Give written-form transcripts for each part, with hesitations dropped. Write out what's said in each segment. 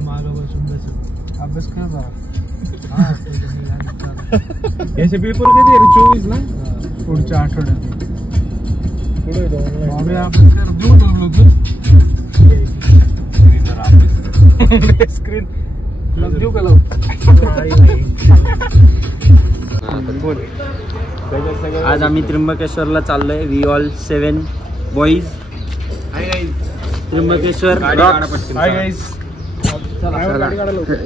मागं बसून बसून अभ्यास कर जरा. याचे पेपर कधी आहे रे? 24 ना? पुढच्या आठवड्यात. पुढे अभ्यास कर. देऊ लागलो तू स्क्रीन देऊ का लावू? आज आम्ही त्र्यंबकेश्वरला चाललोय. We all 7 boys. त्र्यंबकेश्वर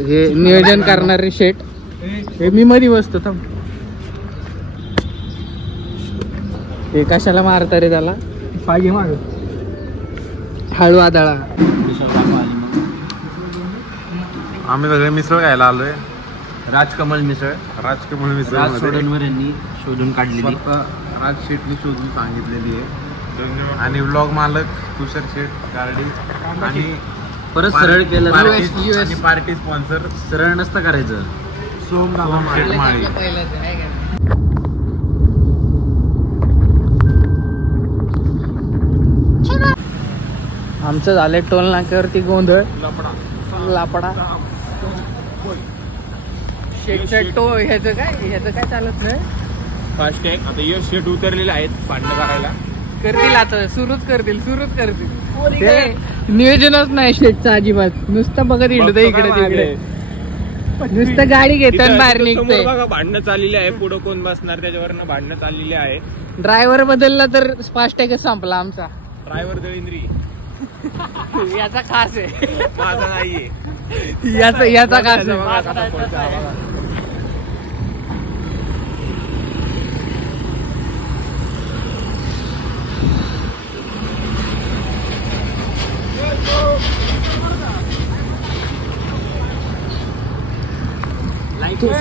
हे नियोजन करणारे शेट. हे मी मध्ये बसतो थांब. हे कशाला मारता रे त्याला? पाहिजे माग हळू आदळा. आम्ही सगळे मिसळ खायला आलोय. राजकमल मिसळ. राजकमल मिसळ सोडूनवर यांनी शोधून काढलेली. राज शेटनी शोधून सांगितलेली आहे. आणि व्लॉग मालक तुषार शेट गार्डी. आणि परत सरळ केलं. आणि पार्टी स्पॉन्सर सरळ नसतं करायचं. सोम शेट माळी. आमचं झालंय टोल नाक्यावरती गोंधळ. लापडा शेटो. ह्याचं काय चालत नाही. फास्टॅग आता यश शेट उतरलेले आहेत भांडणं करायला. करतील आता. सुरूच करतील. नियोजनच नाही शेटचं अजिबात. नुसतं बघत हिंडत इकडे तिकडे. नुसतं गाडी घेतात बाहेर निघते. भांडणं चाललेली आहे. पुढे कोण बसणार त्याच्यावरनं भांडणं चाललेली आहे. ड्रायव्हर बदलला तर फास्टॅगच संपला आमचा. ड्रायव्हर दळिंद्री याचा खास आहे. माझा नाहीये. याचा खास आहे.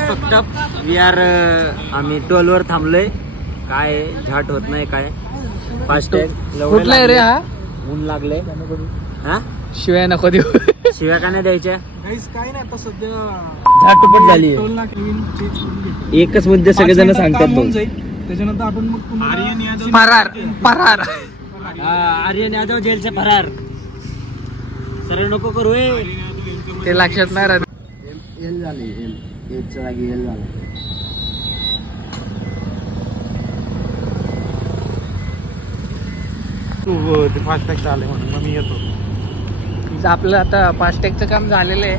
फक्त वी आर आम्ही टोलवर थांबलोय. काय झाट होत नाही काय. फास्टॅग कुठला आहे रे हा? ऊन लागले. हा शिवाय नको देऊ. शिव्या का नाही द्यायच्या? काय नाही आता सध्या झाटपट झाली. एकच मुद्दे सगळेजण सांगतात. त्याच्यानंतर आपण मग फरार. आर्यन यादव जेलचे फरार. सरळ नको करू. ते लक्षात नाही राहत. एल झाली. एलच्या जागी एल झाला. तू ते फास्टॅग चालले म्हणून मग मी येतो. आपलं आता फास्टॅगचं काम झालेलं आहे.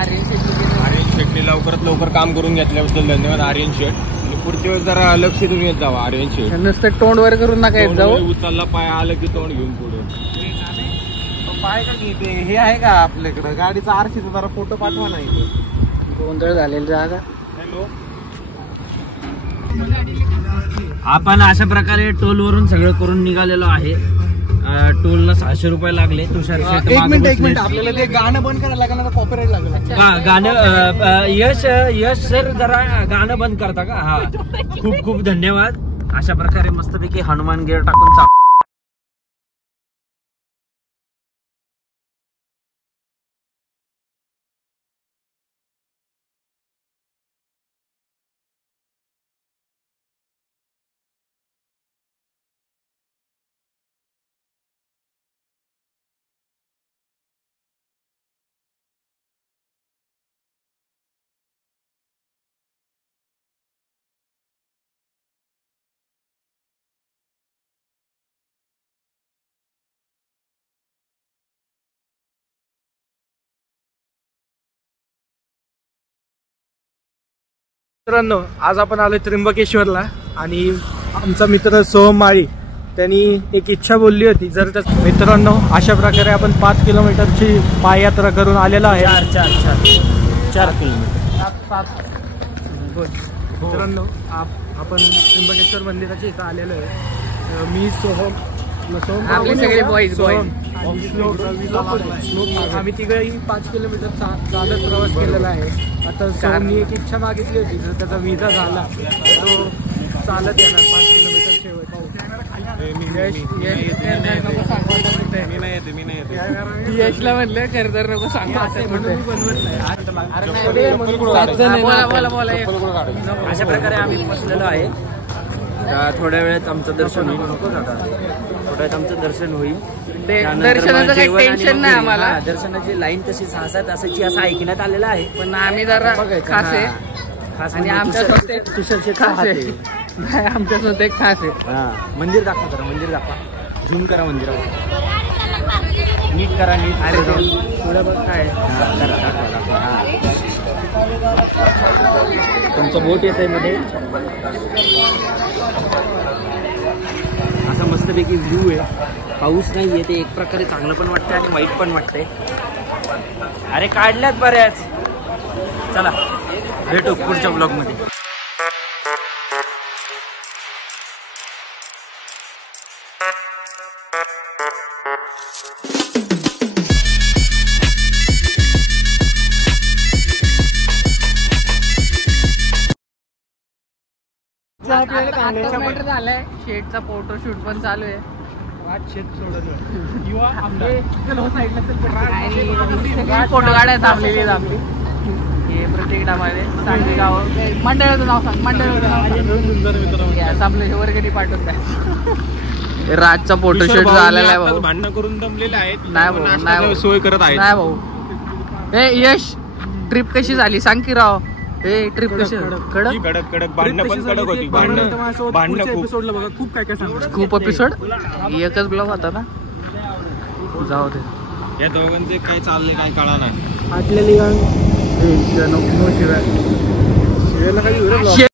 आर्यन शेटने लवकरात लवकर काम करून घेतल्याबद्दल धन्यवाद आर्यन शेट. आणि पुढच्या वेळेस जरा लक्ष देऊन येत जावा आर्यन शेट. नुसतं तोंड वर करून नका येत जाऊ. उचलला पाय आलं की तोंड घेऊन पुढे पाय का घेते. हे आहे का आपल्याकडं गाडीचा आरशीचा जरा फोटो पाठवा नाही. गोंधळ झालेला जागा. हॅलो. आपण अशा प्रकारे टोल वरून सगळं करून निघालेलो आहे. टोलला 600 रुपये लागले. तुषार शेट एक मिनिट आपल्याला ते गाणं बंद करायला लागलं ना. कॉपीराईट लागलं. गाणं यश सर जरा गाणं बंद करता का? हा खूप खूप धन्यवाद. अशा प्रकारे मस्तपैकी हनुमान गिअर टाकून मित्रांनो, आज आपण आलोय त्र्यंबकेश्वरला. आणि आमचा मित्र सोहम माळी त्यांनी एक इच्छा बोलली होती. जर मित्रांनो अशा प्रकारे आपण 5 किलोमीटरची पाययात्रा करून आलेलो आहे. 4 किलोमीटर. मित्रांनो आपण त्र्यंबकेश्वर मंदिराच्या इथं आलेलो आहे. मी सोहम आपले सगळे बॉईज आम्ही तिघही 5 किलोमीटर चालत प्रवास केलेला आहे. आता सोहमनी एक इच्छा मागितली होती. जर त्याचा विजा झाला तर तो चालत येणार 5 किलोमीटर शेवट. यशला म्हणलं खरं नको सांगा म्हणून बनवत नाही. अशा प्रकारे आम्ही पोचलेलो आहे. थोड्या वेळात आमचं दर्शन होईल. थोड्या वेळात आमचं दर्शन होईल. त्यानंतर दर्शनाचं मग काही जेवण आणि टेन्शन मग नाही घरी. आम्हाला. हा, दर्शनाची लाईन तशी 6-7 तासाची असं ऐकण्यात आलेलं आहे. पण आम्ही जरा बघायचं, खास आहे हा. खास आणि म्हणजे आमच्या तुषार- स्वतः तुषार शेठ खास आहे. आहे. नाही, आमच्या स्वतः एक खास आहे. हा, मंदिर दाखवा करा, मंदिर दाखवा, झूम करा मंदिरावर, नीट करा, नीट. अरे ते पुढं बघ काय हा, करा, दाखवा, दाखवा. हा. तुमचं बोट येत आहे मध्ये, असा मस्तपैकी व्ह्यू आहे. पाऊस नाही आहे, ते एक प्रकारे चांगलं पण वाटतंय आणि वाईट पण वाटतंय. अरे काढल्यात बऱ्याच. चला भेटू पुढच्या ब्लॉग मध्ये. आता झालंय. शेटचा फोटोशूट पण चालू आहे. फोटो काढायला थांबलेली आहेत आपली. हे प्रत्येक डामध्ये सांगली गाव मंडळाचं नाव सांग. मंडळाचं नाव आपलं वर्गणी पाठवत आहे. राजचा फोटोशूट झालेला आहे भाऊ. भांडणं करून दमलेले आहेत. नाही भाऊ, नाही भाऊ. सोय करत आहेत. नाही भाऊ. ए यश, ट्रिप कशी झाली सांग की राव. हे ट्रिप कशी कडक कडक कडक भांडणं पण कडक होती. भांडणं खूप खूप काय काय सांगतो. खूप एपिसोड. एकच ब्लॉग होता ना. जाऊ दे. या दोघांचे काय चाललंय काय कळा नाही. आटलेली गांग शिव्याला काही